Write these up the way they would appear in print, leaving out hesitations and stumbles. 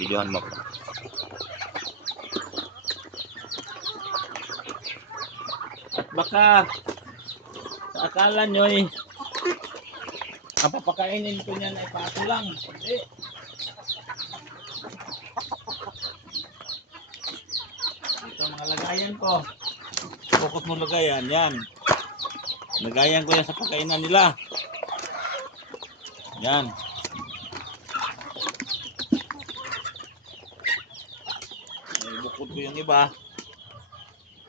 Videohan mo ko. At baka sa akala nyo papakainin ko niyan ay pato lang. Hindi. Ito mga lagayan ko. Focus mo lagayan. Yan. Lagayan ko yan sa pagkainan nila. Yan. Ibukod ko yung iba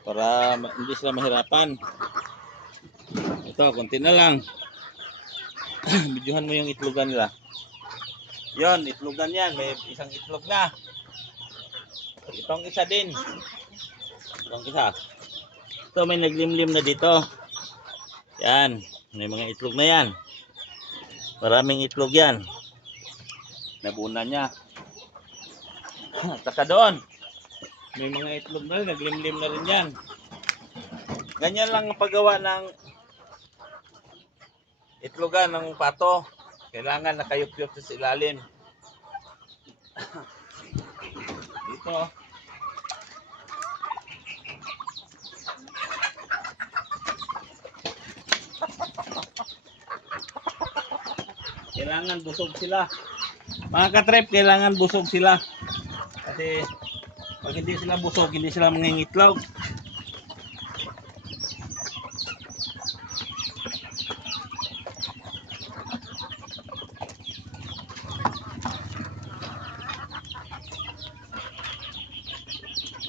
para hindi sila mahirapan. Ito, konti na lang. Videohan mo yung itlogan nila. Yon, itlogan yan. May isang itlog na. Itong isa din. Itong isa. Ito, may naglimlim na dito. Yan. May mga itlog na yan. Maraming itlog yan. Nabunan niya. Saka doon. May mga itlog na rin. Naglimlim na rin yan. Ganyan lang ang paggawa ng itlogan ng pato. Kailangan nakayup-yup sa ilalim. Dito. Kailangan busog sila. Mga katrep, kailangan busog sila. Kasi pag hindi sila busog, hindi sila mangingitlog.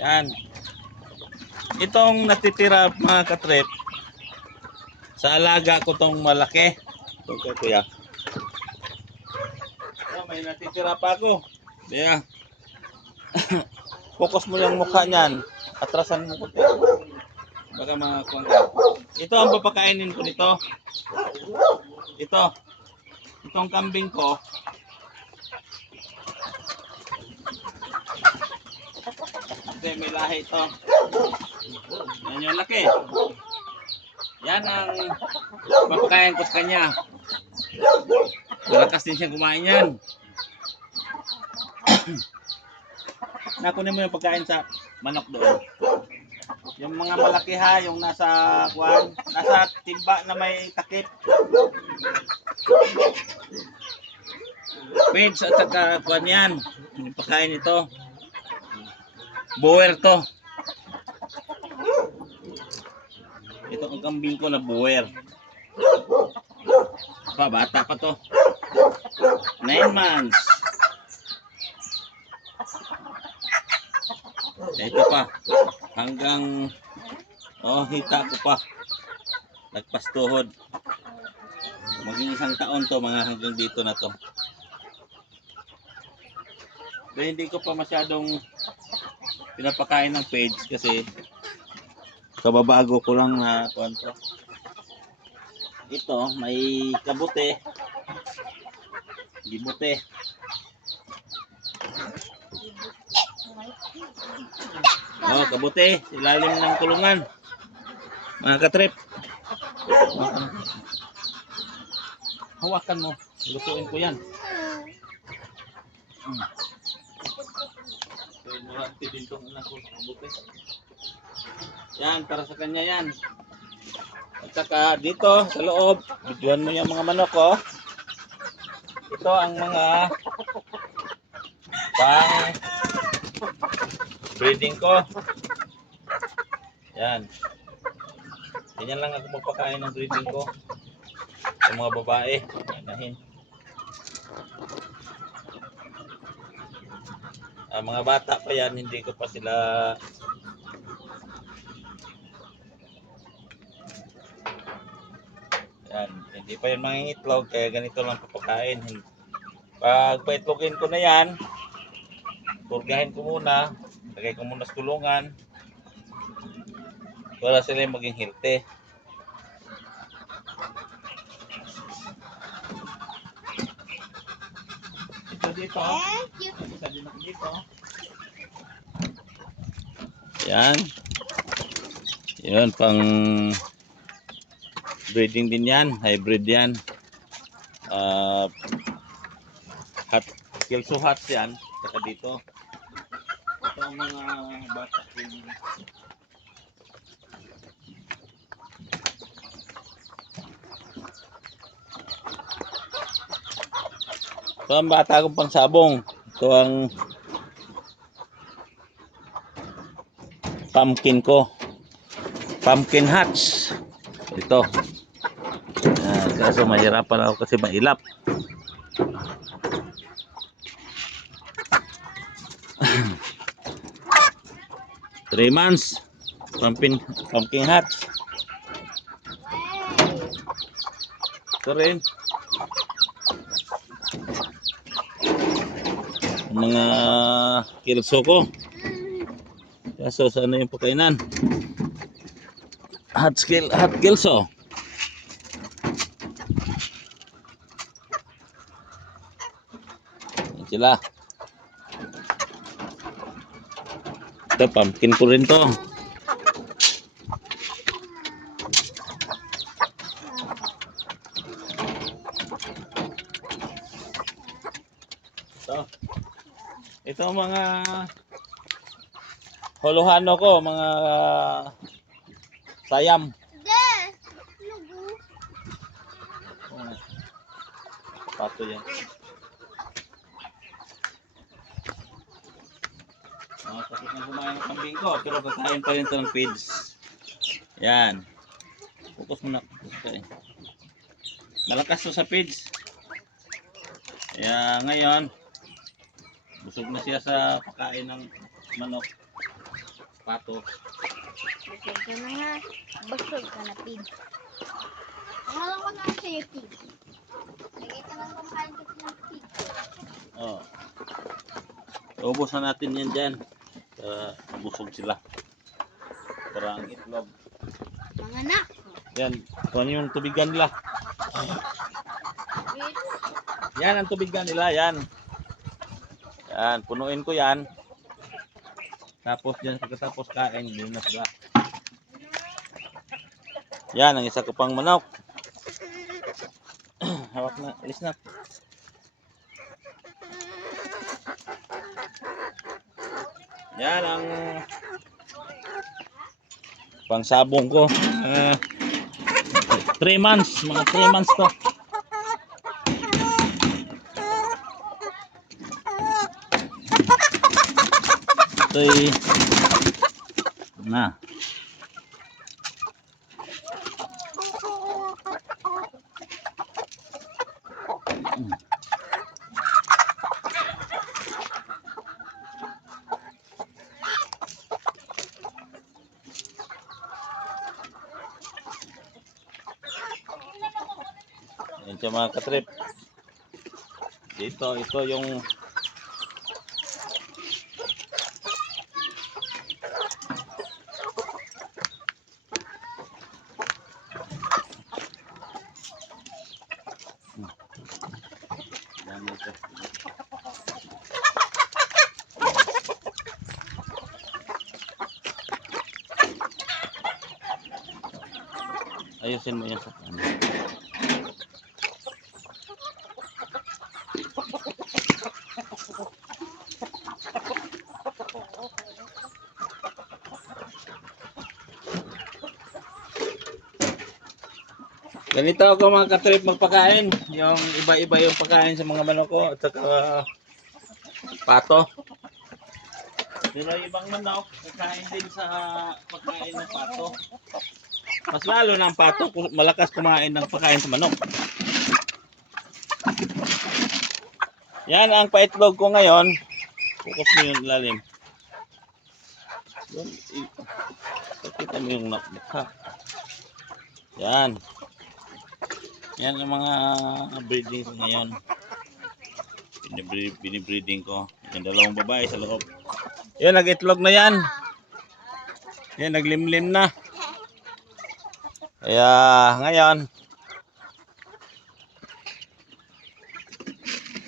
Yan. Itong natitira mga katrep, sa alaga ko tong malaki. Ito kay kuya. Oh, may natitira pa ako. Kaya focus mo yung mukha niyan. Atrasan mo ko. Baka makakuha ka. Ito ang papakainin ko nito. Ito. Itong kambing ko. Kasi may lahi ito. Yan yung laki. Yan ang papakain ko sa kanya. Malakas din siya kumain yan. Nakunin mo yung pagkain sa manok doon. Yung mga malaki ha, yung nasa kuwan, nasa timba na may takip. Feeds at saka kuwan yan. Yung pagkain ito. Bower to. Ito ang kambing ko na bower. Bata pa to. 9 months. Ito pa. Hanggang hita ko pa. Nagpastuhod. Maging 1 taon to, mga hanggang dito na to. Pero hindi ko pa masyadong pinapakain ng page kasi kababago ko lang na kwento. Ito may kabute, gibute. Kabute, ilalim ng kulungan. Mga katrip. Hawakan mo, lutuin ko yan. Yan, para sa kanya yan. At saka dito sa loob, videohan mo yung mga manok ko. Ito ang mga pang breeding ko. Yan. Ganyan lang ako magpakain ng breeding ko. Sa mga babae, anahin. Mga bata pa yan, hindi ko pa sila yan, hindi pa yan mangingitlog, kaya ganito lang papakain. Pag paitlogin ko na yan, turgahin ko muna, lagay ko muna sa kulungan para sila maging healthy. Ito dito. Isa din ako dito. Yan. Yan, pang breeding din yan. Hybrid yan. Hot, Kelso hot yan. saka dito. Ito ang mga bata. Ito ang bata kong pangsabong. Ito ang pumpkin ko. Pumpkin hatch. Ito. Kaso mahirapan ako kasi mailap. 3 months. Pumpkin hatch. Ito rin. Mga kilso ko. Kaso sana yung pakainan. Hot kilso. Yan sila. Ito, pumpkin ko rin to. Ito mga holohano ko, mga sayam. Pato yan. Tapos na kumain ng kambing ko, pero kakain pa rin ito ng feeds. Yan. Focus muna. Malakas to sa feeds. Kaya ngayon, busog na siya sa pagkain ng manok, pato. Busog ka na nga. Busog ka na, pig. Alam ko na sa'yo, pig. Lagay ka lang kumakain kasi ng pig. Oo. Ubos na natin yan dyan. Busog sila. Para ang itlog. Mga anak. Yan. Kung ano yung tubigan nila. Yan ang tubigan nila. Yan. Yan. Punuin ko yan. Tapos yan. Pagkatapos kain. Yun na sila. Yan. Ang isa ko pang manok. Hawak na. Alis na. Yan ang pangsabong ko. 3 months. Mga 3 months to. Ito'y na. Yan siya mga katrip. Dito, ito yung yan ito. Ayusin mo yan sa kanan. Ganito ako mga katrip magpakain. Yung iba-iba yung pagkain sa mga manok ko at saka pato. Pero yung ibang manok, kakain din sa pagkain ng pato. Mas lalo ng pato, malakas kumain ng pagkain sa manok. Yan ang paitlog ko ngayon. Focus mo yung lalim. Kita mo yung mukha. Yan. Yan ang mga breeding ko ngayon. Binibreeding ko. Yung dalawang babae sa loob. Yan, nag-itlog na yan. Yan, naglimlim na. Kaya ngayon,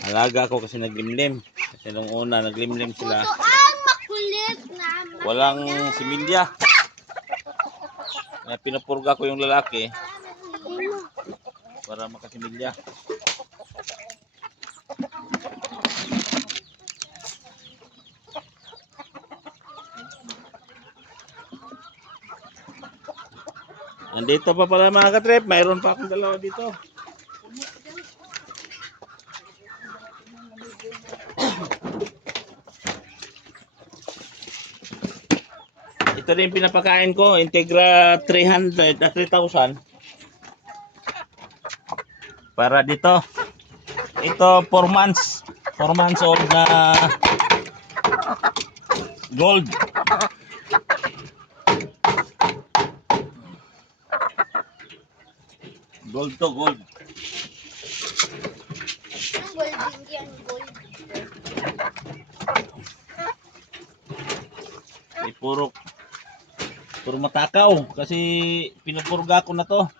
alaga ko kasi naglimlim. Kasi nung una, naglimlim sila. Walang similya. Kaya pinapurga ko yung lalaki para makasimilya. Nandito pa pala mga katrip. Mayroon pa akong dalawa dito. Ito rin pinapakain ko. Integra 300 at 3,000. Para dito. Ito 4 months. 4 months old na gold. Gold to gold. Ang gold, hindi ang gold. Ay, puro matakaw kasi pinupurga ko na to.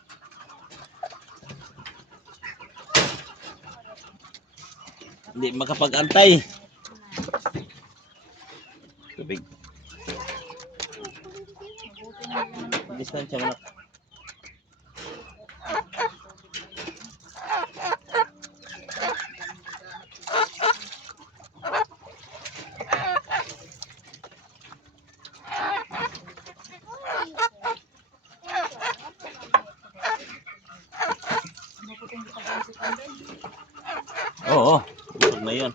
Hindi makapag-antay. Tubig. Distansya mo na. Oo, busog na yun.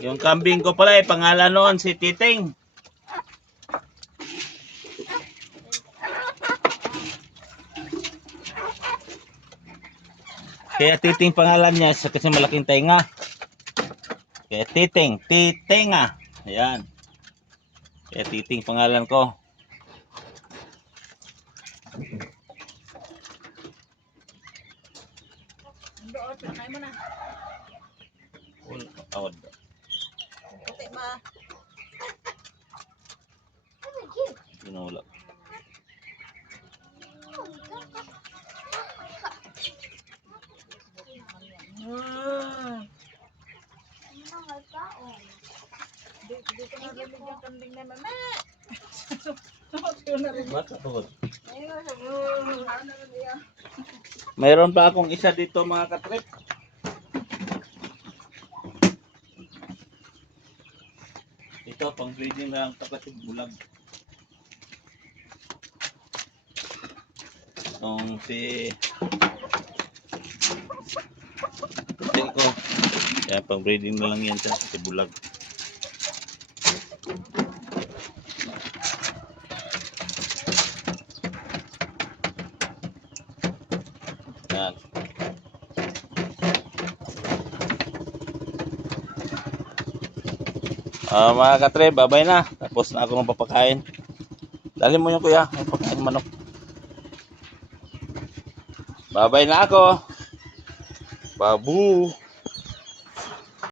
Yung kambing ko pala pangalan noon si Titing. Kaya Titing pangalan niya kasi malaking tenga. Kaya Titing, Titinga. Ayan. Kaya Titing pangalan ko. Doon, pinakain mo na. Awad. Puti ma. Pinula. Di ko narinig yung kambing na mama. Bata to. Ano naman niya? Mayroon pa akong isa dito mga katrip. Ito pang breeding na lang kapatid bulag. Itong si puti ko. Yan pang breeding na lang yan siya si bulag. Yan. Mga katre, babay na. Tapos na ako ng papakain. Dali mo yung kuya, yung pagkain manok. Babay na ako. Babu.